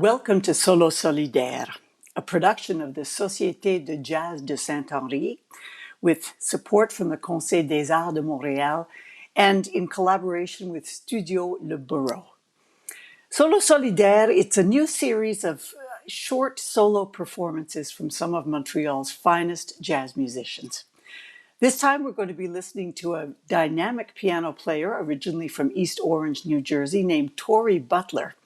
Welcome to Solo Solidaires, a production of the Société de Jazz de Saint-Henri, with support from the Conseil des Arts de Montréal and in collaboration with Studio Le Bureau. Solo Solidaires, it's a new series of short solo performances from some of Montreal's finest jazz musicians. This time we're going to be listening to a dynamic piano player originally from East Orange, New Jersey, named Taurey Butler.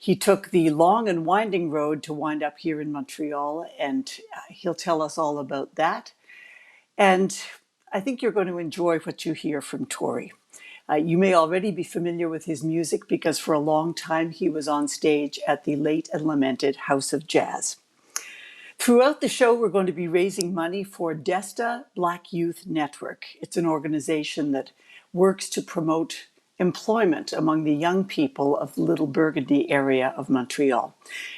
He took the long and winding road to wind up here in Montreal, and he'll tell us all about that. And I think you're going to enjoy what you hear from Tori. You may already be familiar with his music because for a long time he was on stage at the late and lamented House of Jazz. Throughout the show, we're going to be raising money for Desta Black Youth Network. It's an organization that works to promote employment among the young people of the Little Burgundy area of Montreal.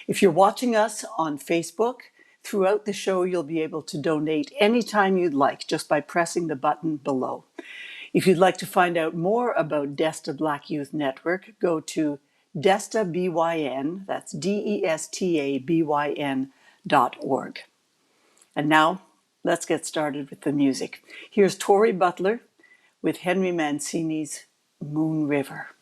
If you're watching us on Facebook, throughout the show, you'll be able to donate anytime you'd like just by pressing the button below. If you'd like to find out more about Desta Black Youth Network, go to DestaBYN, that's DESTABYN.org. And now, let's get started with the music. Here's Taurey Butler with Henry Mancini's Moon River.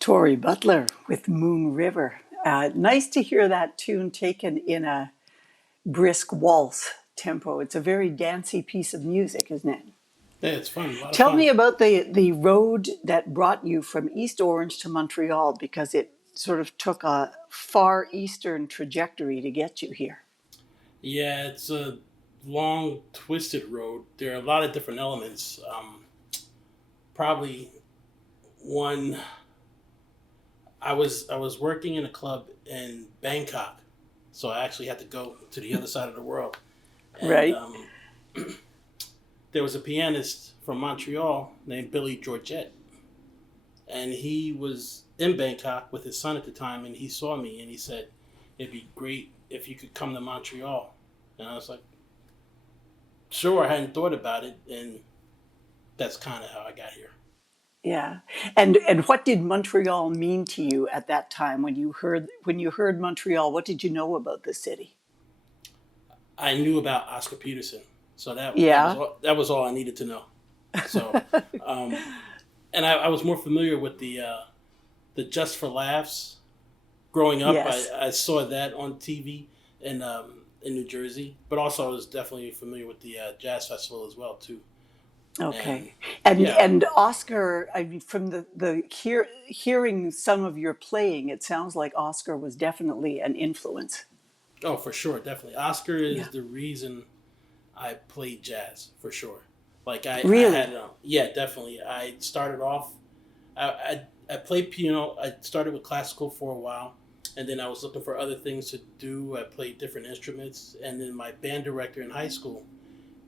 Taurey Butler with Moon River. Nice to hear that tune taken in a brisk waltz tempo. It's a very dancey piece of music, isn't it? Yeah, it's fun. A lot of Tell fun. me about the road that brought you from East Orange to Montreal, because it sort of took a far eastern trajectory to get you here. Yeah, it's a long, twisted road. There are a lot of different elements. Probably one. I was working in a club in Bangkok, so I actually had to go to the other side of the world. And Right. there was a pianist from Montreal named Billy Georgette, and he was in Bangkok with his son at the time, and he saw me and he said, "It'd be great if you could come to Montreal." And I was like, "Sure." I hadn't thought about it, and that's kind of how I got here. Yeah. And what did Montreal mean to you at that time when you heard Montreal? What did you know about the city? I knew about Oscar Peterson, so Yeah. that was all I needed to know. So, um, and I was more familiar with the Just for Laughs. Growing up, Yes. I saw that on TV in New Jersey, but also I was definitely familiar with the jazz festival as well too. And Okay. yeah, And Oscar, I mean, from hearing some of your playing, it sounds like Oscar was definitely an influence. oh for sure, definitely. Oscar is Yeah. the reason I played jazz for sure. Like I Really? had yeah, definitely. I started off. I played piano. I started with classical for a while, and then I was looking for other things to do. I played different instruments, and then my band director in high school,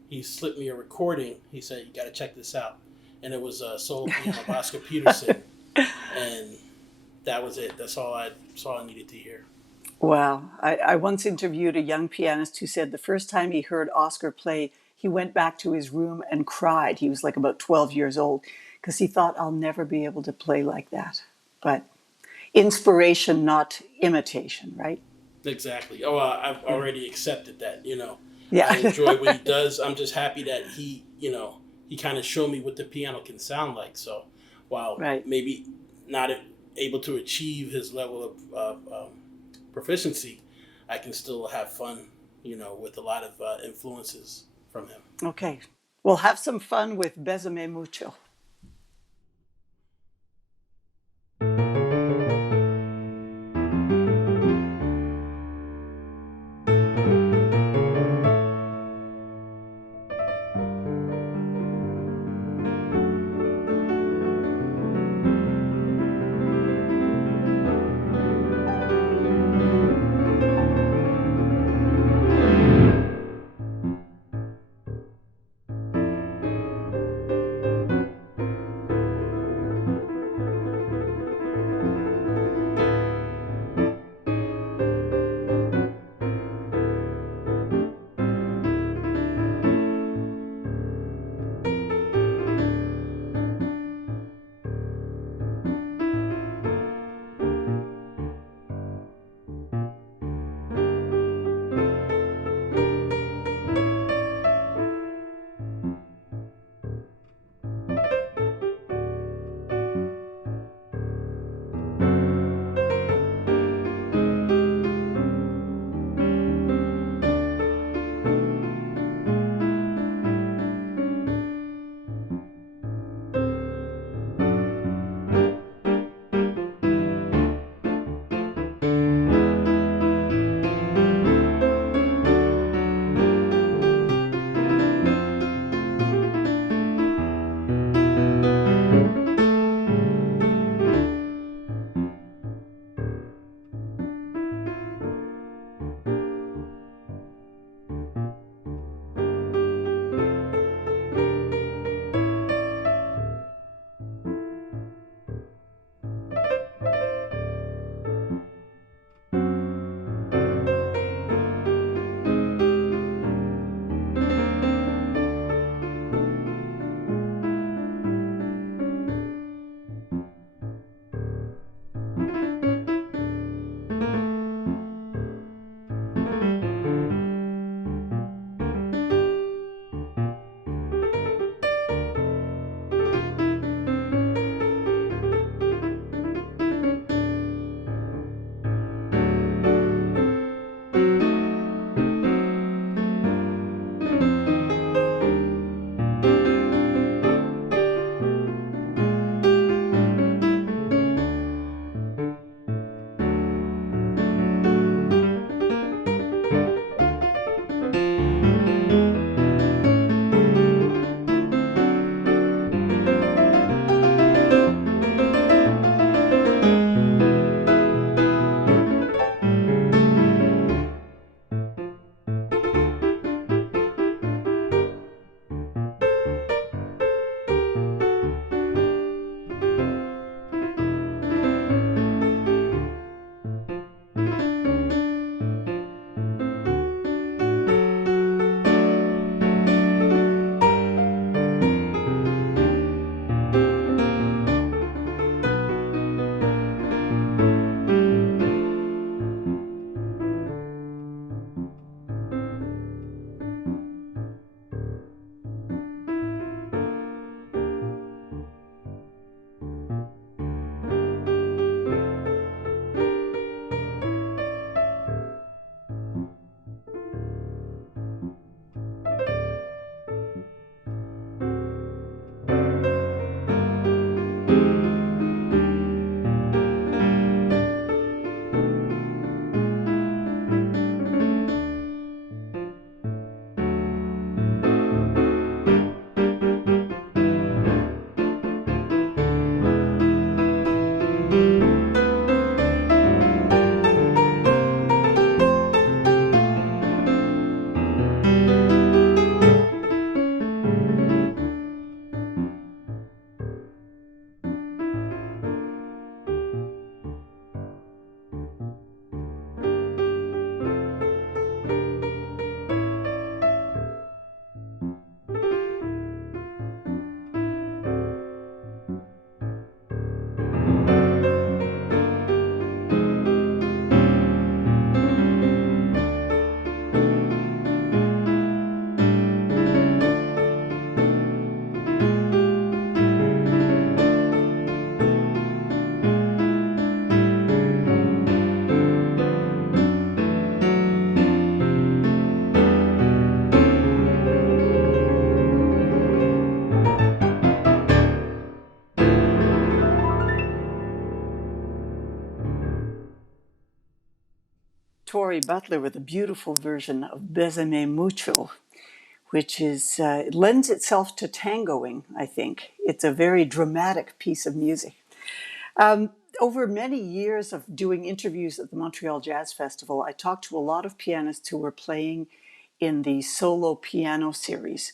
he slipped me a recording. He said, "You got to check this out," and it was a solo piano of Oscar Peterson, and that was it. That's all I needed to hear. Wow. I once interviewed a young pianist who said the first time he heard Oscar play, he went back to his room and cried. He was like about 12 years old because he thought, I'll never be able to play like that. But inspiration, not imitation, right? Exactly. Oh, I've Yeah. already accepted that. Yeah. I enjoy what he does. I'm just happy that he kind of showed me what the piano can sound like. So while Right. maybe not able to achieve his level of proficiency, I can still have fun, with a lot of influences from him. Okay. We'll have some fun with Besame Mucho. Taurey Butler with a beautiful version of Besame Mucho, which is it lends itself to tangoing, I think. It's a very dramatic piece of music. Over many years of doing interviews at the Montreal Jazz Festival, I talked to a lot of pianists who were playing in the solo piano series.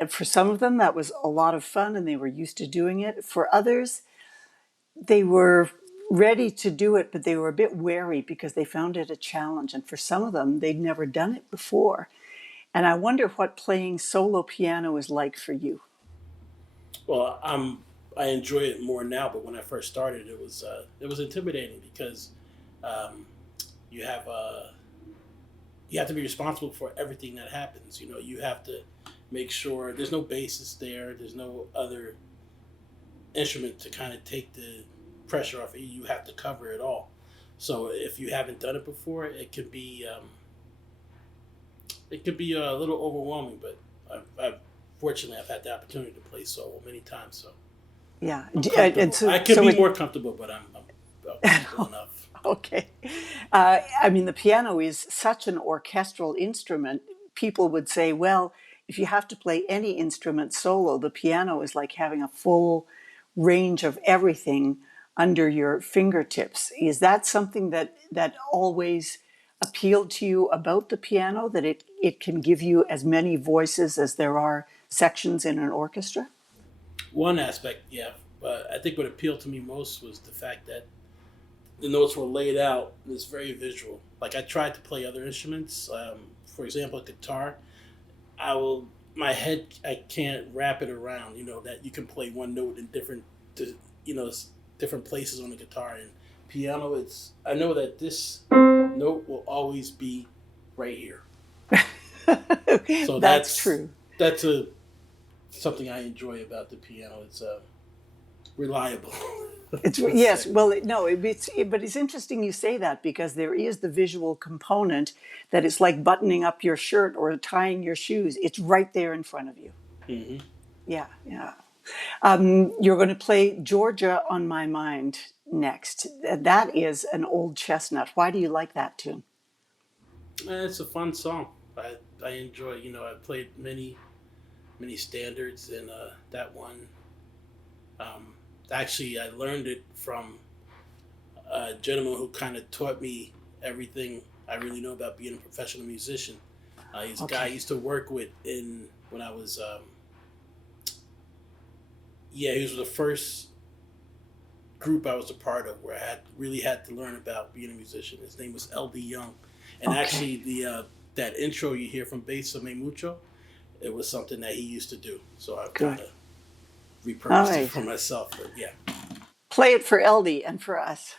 And for some of them, that was a lot of fun and they were used to doing it. For others, they were ready to do it, but they were a bit wary because they found it a challenge. And for some of them, they'd never done it before. And I wonder what playing solo piano is like for you. Well, I enjoy it more now, but when I first started, it was intimidating because um, you have you have to be responsible for everything that happens. You know, you have to make sure there's no bassist there, there's no other instrument to kind of take the pressure off. You have to cover it all. So if you haven't done it before, it can be a little overwhelming. But fortunately I've had the opportunity to play solo many times, so Yeah. I'm And comfortable. so, I could so be it, more comfortable, but I'm comfortable enough. okay. I mean, the piano is such an orchestral instrument. People would say, well, if you have to play any instrument solo, the piano is like having a full range of everything under your fingertips. Is that something that always appealed to you about the piano, that it can give you as many voices as there are sections in an orchestra? One aspect, yeah, but I think what appealed to me most was the fact that the notes were laid out and it's very visual. Like I tried to play other instruments, for example, guitar. I will my head I can't wrap it around. You know that you can play one note in you know different places on the guitar and piano. It's I know that this note will always be right here. So That's true. that's a something I enjoy about the piano. It's reliable. It's Let's yes, say. well, no, but it's interesting you say that because there is the visual component that it's like buttoning up your shirt or tying your shoes. It's right there in front of you. Hmm. Yeah, yeah. You're going to play Georgia on My Mind next. That is an old chestnut. Why do you like that tune? It's a fun song. I enjoy. You know, I played many standards, and that one. Um, Actually, I learned it from a gentleman who kind of taught me everything I really know about being a professional musician. He's a guy I Okay. used to work with in when I was. Yeah, he was the first group I was a part of where I had to learn about being a musician. His name was LD Young, and Okay. actually the that intro you hear from Bass Me Mucho, it was something that he used to do. So I've kind Good. of All repurposed it right. for myself. But yeah. Play it for Eldie and for us.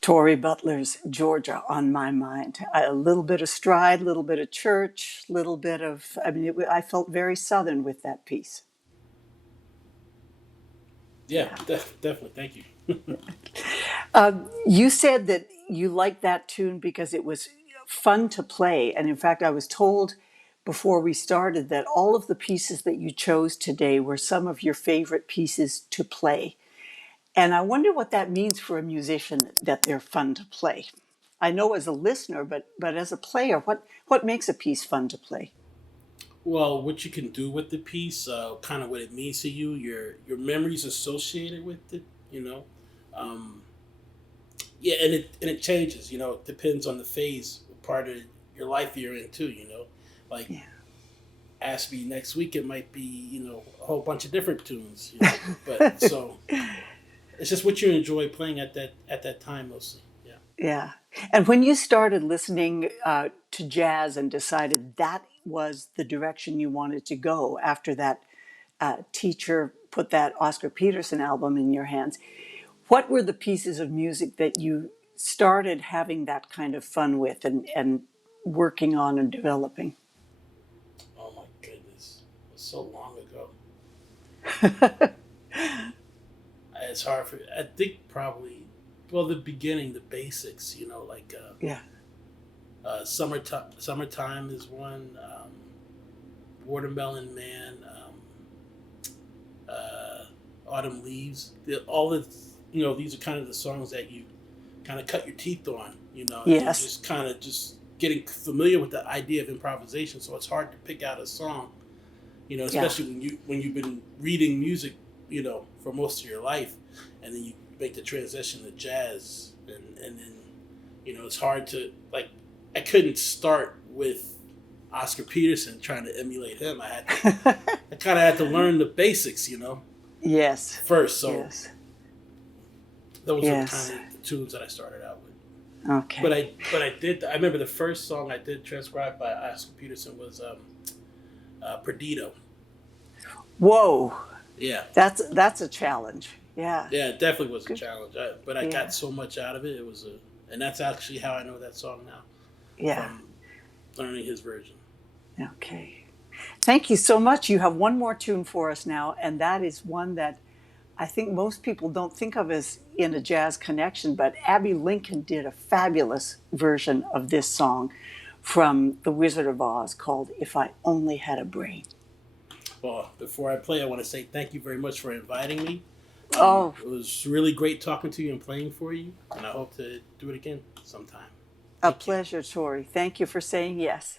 Taurey Butler's Georgia on my mind. A little bit of stride, a little bit of church, a little bit of, I mean, I felt very Southern with that piece. Yeah, Yeah. definitely. Thank you. You said that you liked that tune because it was fun to play. And in fact, I was told before we started that all of the pieces that you chose today were some of your favorite pieces to play. And I wonder what that means for a musician that they're fun to play. I know as a listener, but as a player, what makes a piece fun to play? Well, what you can do with the piece, kind of what it means to you, your memories associated with it, you know. Um, yeah, and it changes. You know, it depends on the phase, part of your life you're in too. You know, like Yeah. ask me next week, it might be a whole bunch of different tunes. You know, but so it's just what you enjoy playing at that time mostly. Yeah. Yeah. And when you started listening to jazz and decided that was the direction you wanted to go after that teacher put that Oscar Peterson album in your hands, what were the pieces of music that you started having that kind of fun with and working on and developing? Oh my goodness, it was so long ago. It's hard for. I think probably, well, the beginning, the basics. You know, like Yeah. summertime. Summertime is one. Watermelon Man. Autumn Leaves. All the these are kind of the songs that you kind of cut your teeth on. And Yes. just kind of just getting familiar with the idea of improvisation. So it's hard to pick out a song. Yeah. Especially when you've been reading music, for most of your life, and then you make the transition to jazz, and then it's hard to like. I couldn't start with Oscar Peterson trying to emulate him. I kind of had to learn the basics, Yes. first. So Yes. those are Yes. kind of the tunes that I started out with. But Okay. I remember the first song I did transcribe by Oscar Peterson was Perdido. Whoa. Yeah. That's a challenge. Yeah. Yeah, it definitely was a Good. challenge. But I Yeah. got so much out of it. And that's actually how I know that song now, Yeah. from learning his version. Okay. Thank you so much. You have one more tune for us now, and that is one that I think most people don't think of as in a jazz connection, but Abby Lincoln did a fabulous version of this song from The Wizard of Oz called If I Only Had a Brain. Well, before I play, I want to say thank you very much for inviting me. Oh, It was really great talking to you and playing for you, and I hope to do it again sometime. a Thank you. pleasure, Tori. Thank you for saying yes.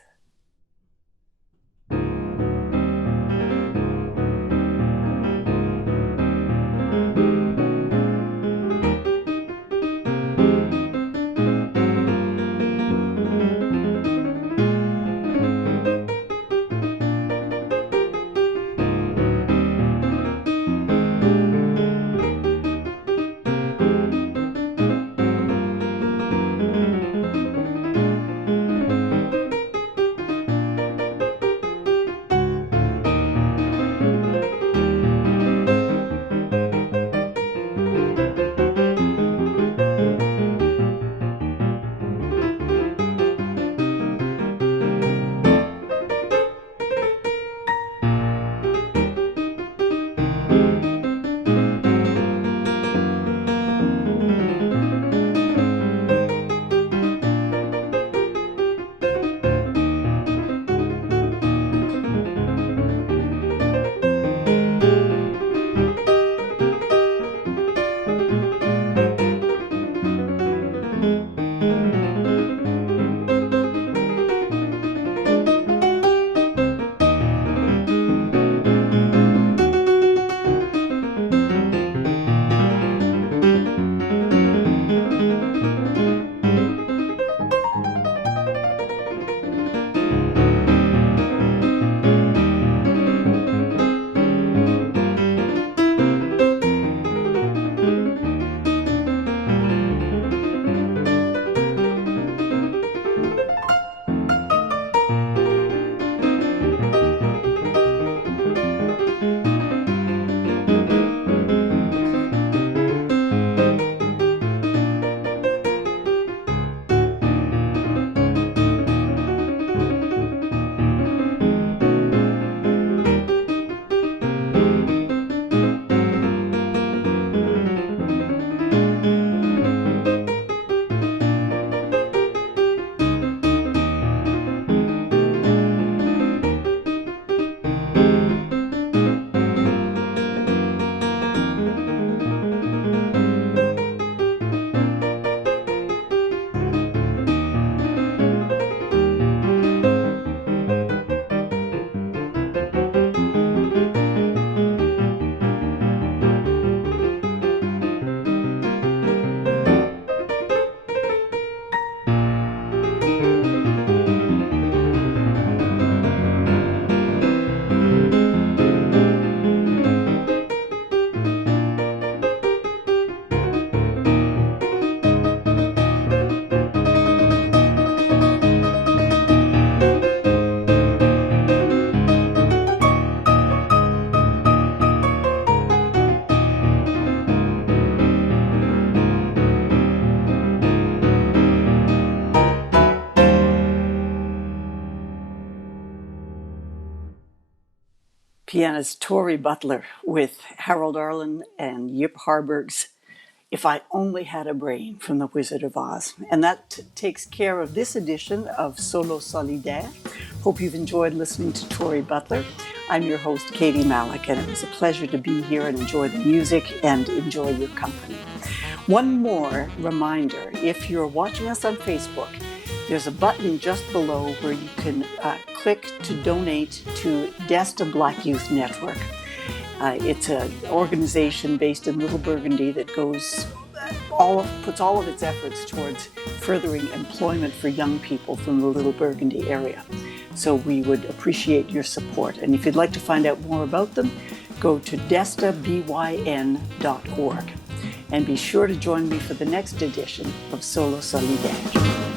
Pianist Taurey Butler with Harold Arlen and Yip Harburg's If I Only Had a Brain from The Wizard of Oz. And that takes care of this edition of Solo Solidaire. Hope you've enjoyed listening to Taurey Butler. I'm your host, Katie Malloch, and it was a pleasure to be here and enjoy the music and enjoy your company. One more reminder, if you're watching us on Facebook, there's a button just below where you can click to donate to Desta Black Youth Network. It's an organization based in Little Burgundy that puts all of its efforts towards furthering employment for young people from the Little Burgundy area. So we would appreciate your support. And if you'd like to find out more about them, go to destabyn.org. And be sure to join me for the next edition of Solo Solidaire.